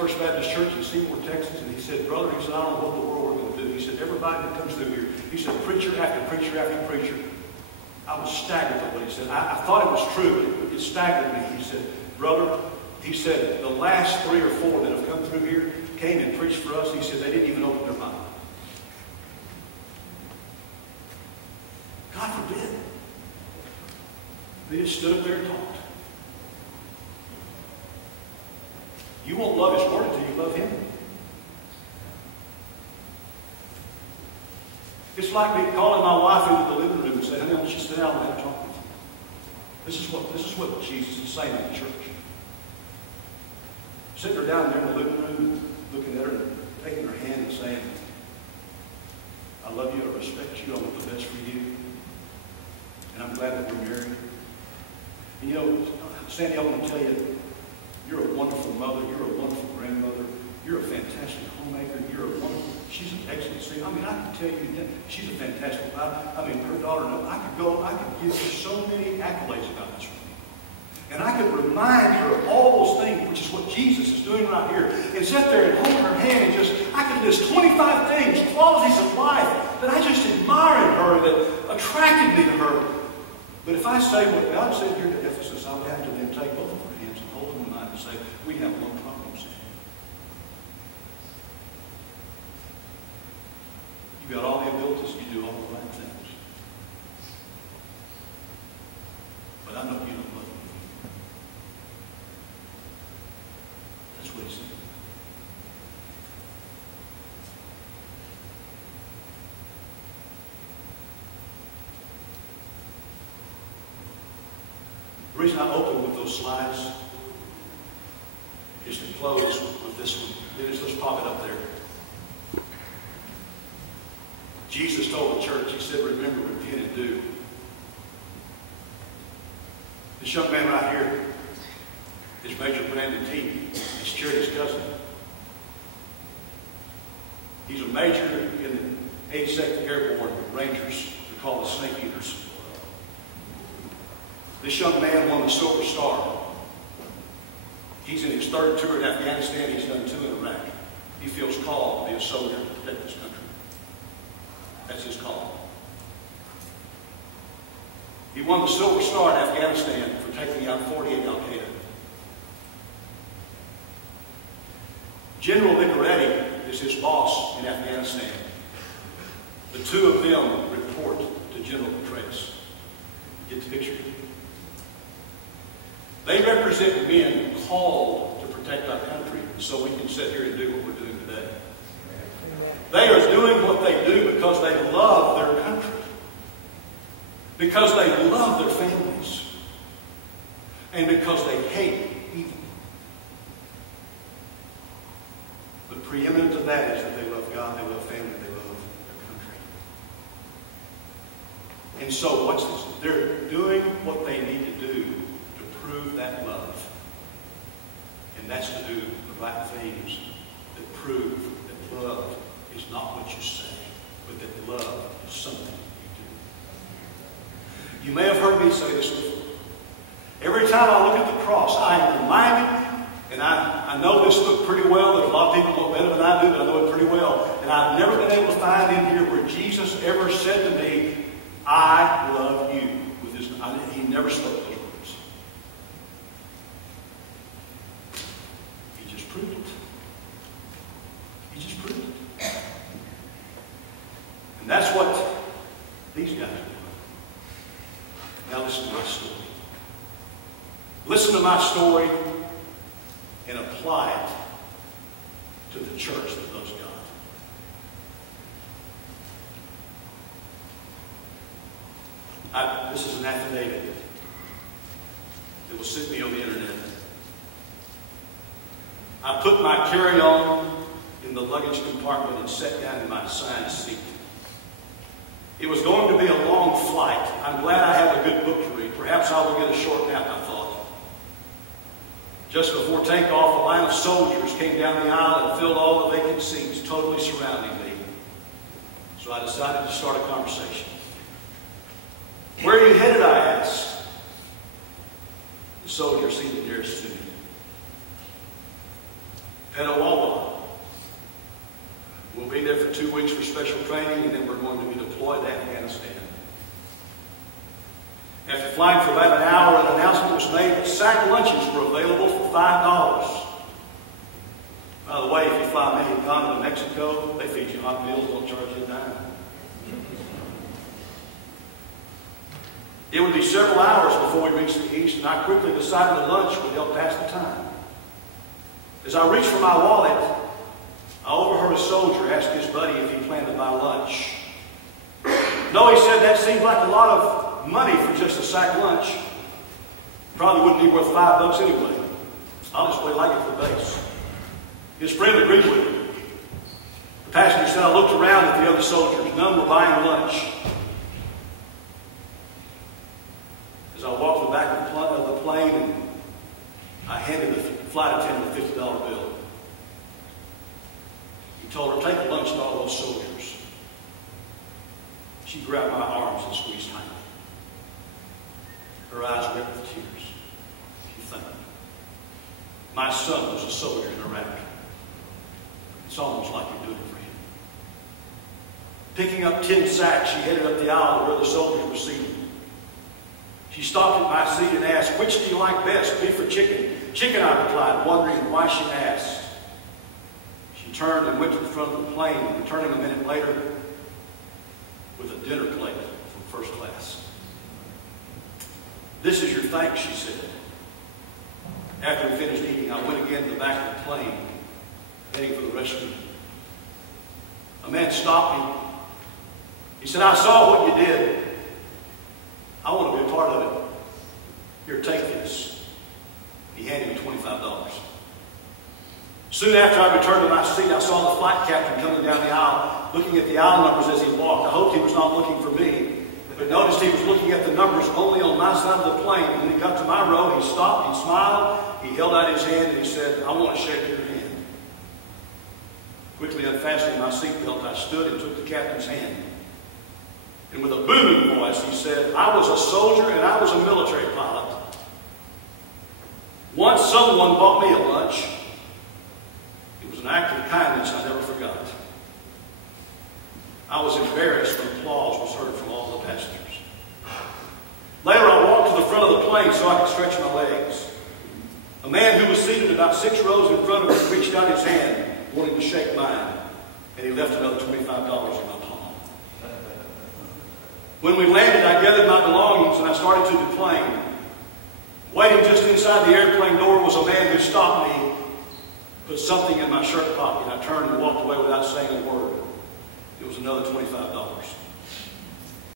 First Baptist Church in Seymour, Texas, and he said, brother, he said, I don't know what the world we're going to do. He said, everybody that comes through here, he said, preacher after preacher after preacher. I was staggered at what he said. I thought it was true, but it staggered me. He said, brother, he said, the last 3 or 4 that have come through here came and preached for us. He said, they didn't even open their mouth. God forbid. They just stood up there and talked. You won't love His Word until you love Him. It's like me calling my wife into the living room and saying, honey, I want you to sit down and have a talk with you. This is what Jesus is saying in the church. Sitting her down there in the living room, looking at her and taking her hand and saying, I love you, I respect you, I want the best for you. And I'm glad that we're married. And you know, Sandy, I want to tell you, you're a wonderful mother, you're a wonderful grandmother, you're a fantastic homemaker, you're a wonderful, she's an excellent singer. I mean, I can tell you, she's a fantastic, I mean, her daughter, I could give you so many accolades about this woman. And I could remind her of all those things, which is what Jesus is doing right here. And sit there and hold her hand and just, I could list 25 things, qualities of life that I just admire in her, that attracted me to her. But if I say what God said here to Ephesus, I would have to then take both of her hands and hold them in mind and say, we have one problem, Sam. You've got all the abilities, you do all the right things. But I know you don't love me. That's what He said. The reason I open with those slides is to close with this one. Let's pop it up there. Jesus told the church, He said, remember, repent, and do. This young man right here is Major Brandon T. He's Charity's cousin. He's a major in the 82nd Airborne Rangers. They're called the Snake Eaters. This young man won the Silver Star. He's in his 3rd tour in Afghanistan. He's done 2 in Iraq. He feels called to be a soldier to protect this country. That's his call. He won the Silver Star in Afghanistan for taking out 48 Al-Qaeda. General Nicoretti is his boss in Afghanistan. The 2 of them report to General Petraeus. Get the picture? They represent men called to protect our country so we can sit here and do what we're doing today. They are doing what they do because they love their country. Because they love their families. And because they hate evil. But preeminent to that is that they love God, they love family, they love their country. And so what's this? They're doing what they need to do to prove that love. And that's to do the right things that prove that love is not what you say, but that love is something you do. You may have heard me say this before. Every time I look at the cross, I am reminded, and I know this book pretty well. There's a lot of people know better than I do, but I know it pretty well. And I've never been able to find in here where Jesus ever said to me, I love you. He never spoke those words. He just proved it. He just proved it. And that's what these guys do. Now listen to my story. Listen to my story and apply it to the church that loves God. This is an affidavit that will sit me on the internet. I put my carry-on in the luggage compartment and sat down in my assigned seat. It was going to be a long flight. I'm glad I have a good book to read. Perhaps I will get a short nap, I thought. Just before takeoff, a line of soldiers came down the aisle and filled all the vacant seats, totally surrounding me. So I decided to start a conversation. Where are you headed, I asked. The soldier seated nearest to me. Petawawa. We'll be there for 2 weeks for special training, and then we're going to be deployed to Afghanistan. After flying for about an hour, an announcement was made that sack lunches were available for $5. By the way, if you fly Mexicana to Mexico, they feed you hot meals, don't charge you a dime. It would be several hours before we reached the east, and I quickly decided that lunch would help pass the time. As I reached for my wallet, I overheard a soldier ask his buddy if he planned to buy lunch. No, he said, that seemed like a lot of money for just a sack lunch. Probably wouldn't be worth $5 anyway. I'll just wait like it for base. His friend agreed with him. The passenger said, I looked around at the other soldiers. None were buying lunch. As I walked to the back of the plane, and I handed the flight attendant a $50 bill. He told her, take lunch to all those soldiers. She grabbed my arms and squeezed tightly. Her eyes wet with tears. She thanked me. My son was a soldier in Iraq. It's almost like you're doing it for him. Picking up 10 sacks, she headed up the aisle where the soldiers were seated. She stopped at my seat and asked, which do you like best, beef or chicken? Chicken, I replied, wondering why she asked. She turned and went to the front of the plane, returning a minute later with a dinner plate from first class. This is your thanks, she said. After we finished eating, I went again to the back of the plane, heading for the restroom. A man stopped me. He said, I saw what you did. I want to be a part of it. Here, take this. He handed me $25. Soon after I returned to my seat, I saw the flight captain coming down the aisle, looking at the aisle numbers as he walked. I hoped he was not looking for me, but noticed he was looking at the numbers only on my side of the plane. And when he got to my row, he stopped, he smiled, he held out his hand, and he said, I want to shake your hand. Quickly unfastening my seatbelt, I stood and took the captain's hand. And with a booming voice, he said, I was a soldier and I was a military pilot. Once someone bought me a lunch. It was an act of kindness I never forgot. I was embarrassed when applause was heard from all the passengers. Later, I walked to the front of the plane so I could stretch my legs. A man who was seated about 6 rows in front of me reached out his hand, wanting to shake mine, and he left another $25 in my palm. When we landed, I gathered my belongings and I started to the plane. Waiting just inside the airplane door was a man who stopped me, put something in my shirt pocket. I turned and walked away without saying a word. It was another $25.